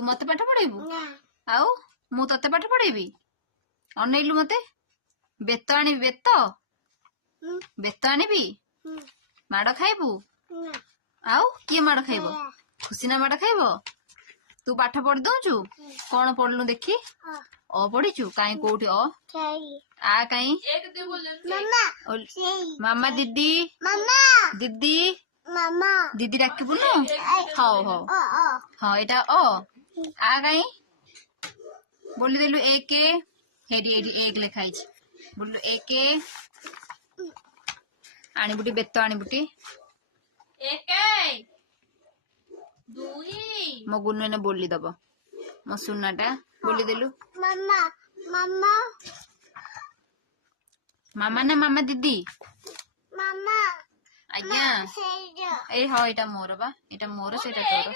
तू मत पाठ पढ़ेबू आउ मु तते पाठ पढ़ेबी अनैलु मते बेत आनी बेत आनीबी माड़ खाइबू आउ किए माड़ खाइब खुशीना माड़ खाइब तू पाठ पढ़ी दउचु कौन पढ़लु देखी अ पढ़ीचु काई कोठी अ आ काई मामा दीदी दीदी दीदी डाकिबुनु हाउ हाउ हाँ एटा अ आ काई बोली देलु एक हेडी हेडी एक लेखाई बोलु एक आनी बुटी बेत आनी बुटी मो गुनु ने बोली दब मो सुनाटा बोली देलु मामा ना मामा दीदी आज्ञा ए हाँ एटा मोर बा एटा मोर सेटा तोर